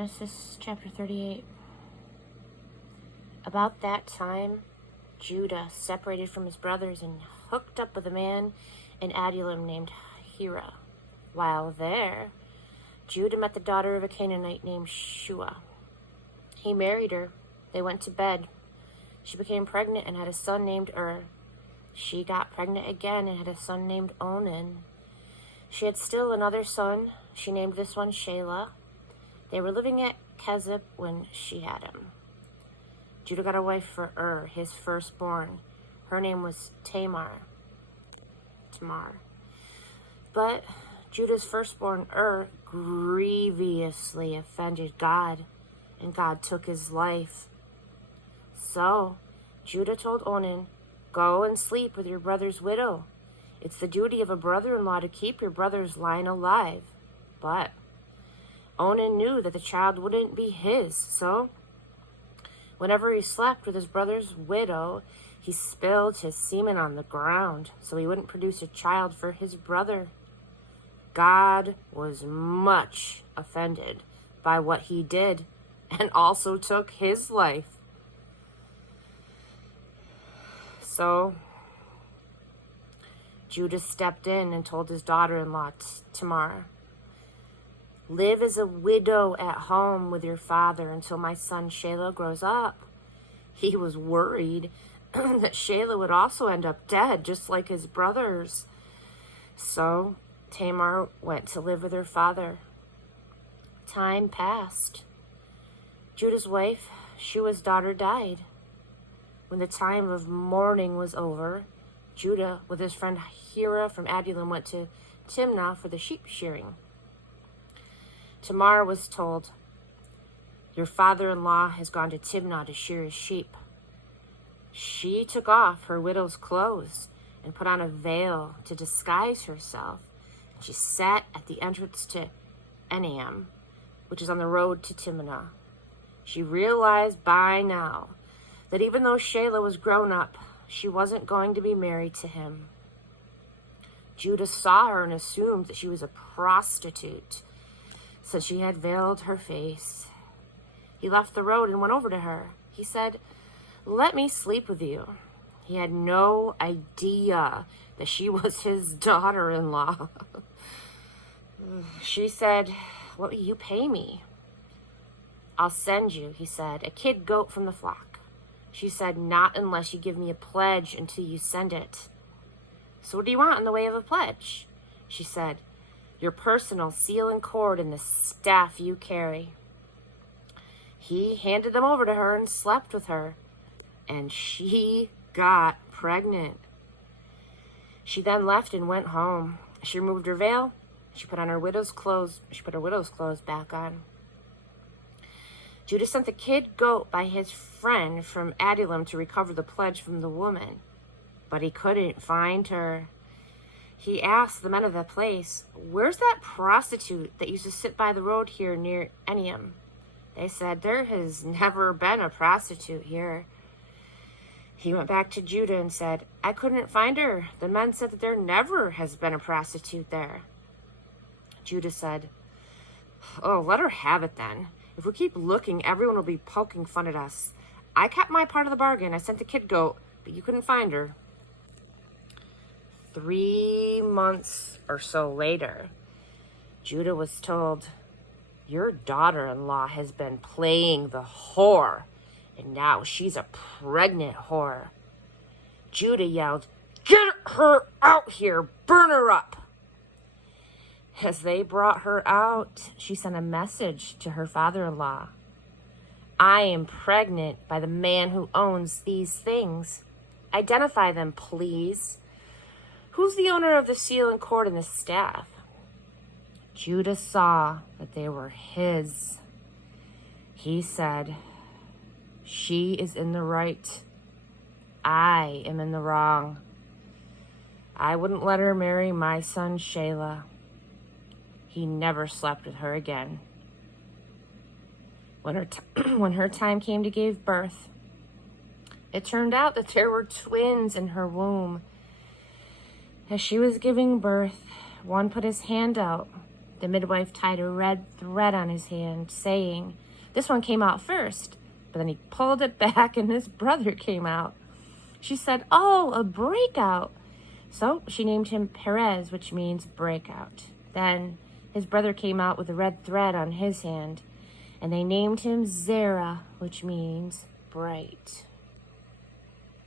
Genesis chapter 38. About that time, Judah separated from his brothers and hooked up with a man in Adullam named Hira. While there, Judah met the daughter of a Canaanite named Shua. He married her. They went to bed. She became pregnant and had a son named She got pregnant again and had a son named Onan. She had still another son. She named this one Shelah. They were living at Kezib when she had him. Judah got a wife for his firstborn. Her name was Tamar. But Judah's firstborn grievously offended God, and God took his life. So Judah told Onan, "Go and sleep with your brother's widow. It's the duty of a brother-in-law to keep your brother's line alive." But Onan knew that the child wouldn't be his, so whenever he slept with his brother's widow, he spilled his semen on the ground so he wouldn't produce a child for his brother. God was much offended by what he did and also took his life. So Judah stepped in and told his daughter-in-law, Tamar, "Live as a widow at home with your father until my son Shelah grows up." He was worried that Shelah would also end up dead, just like his brothers. So Tamar went to live with her father. Time passed. Judah's wife, Shua's daughter, died. When the time of mourning was over, Judah, with his friend Hira from Adullam, went to Timnah for the sheep shearing. Tamar was told, "Your father-in-law has gone to Timnah to shear his sheep." She took off her widow's clothes and put on a veil to disguise herself. She sat at the entrance to Enaim, which is on the road to Timnah. She realized by now that even though Shelah was grown up, she wasn't going to be married to him. Judah saw her and assumed that she was a prostitute, since she had veiled her face. He left the road and went over to her. He said, "Let me sleep with you." He had no idea that she was his daughter-in-law. She said, "What will you pay me?" "I'll send you," he said, "a kid goat from the flock." She said, "Not unless you give me a pledge until you send it." "So what do you want in the way of a pledge?" She said, "Your personal seal and cord and the staff you carry." He handed them over to her and slept with her, and she got pregnant. She then left and went home. She removed her veil. She put her widow's clothes back on. Judah sent the kid goat by his friend from Adullam to recover the pledge from the woman, but he couldn't find her. He asked the men of the place, "Where's that prostitute that used to sit by the road here near Enaim?" They said, "There has never been a prostitute here." He went back to Judah and said, "I couldn't find her. The men said that there never has been a prostitute there." Judah said, "Oh, let her have it then. If we keep looking, everyone will be poking fun at us. I kept my part of the bargain. I sent the kid goat, but you couldn't find her." 3 months or so later, Judah was told, "Your daughter-in-law has been playing the whore, and now she's a pregnant whore." Judah yelled, "Get her out here! Burn her up!" As they brought her out, she sent a message to her father-in-law. "I am pregnant by the man who owns these things. Identify them, please. Who's the owner of the seal and cord and the staff?" Judah saw that they were his. He said, "She is in the right. I am in the wrong. I wouldn't let her marry my son Shelah." He never slept with her again. When her time came to give birth, it turned out that there were twins in her womb. As she was giving birth, one put his hand out The midwife tied a red thread on his hand, saying, "This one came out first." But then he pulled it back and his brother came out. She said, "Oh, a breakout." So she named him Perez, which means breakout. Then his brother came out with a red thread on his hand, and they named him Zerah, which means bright.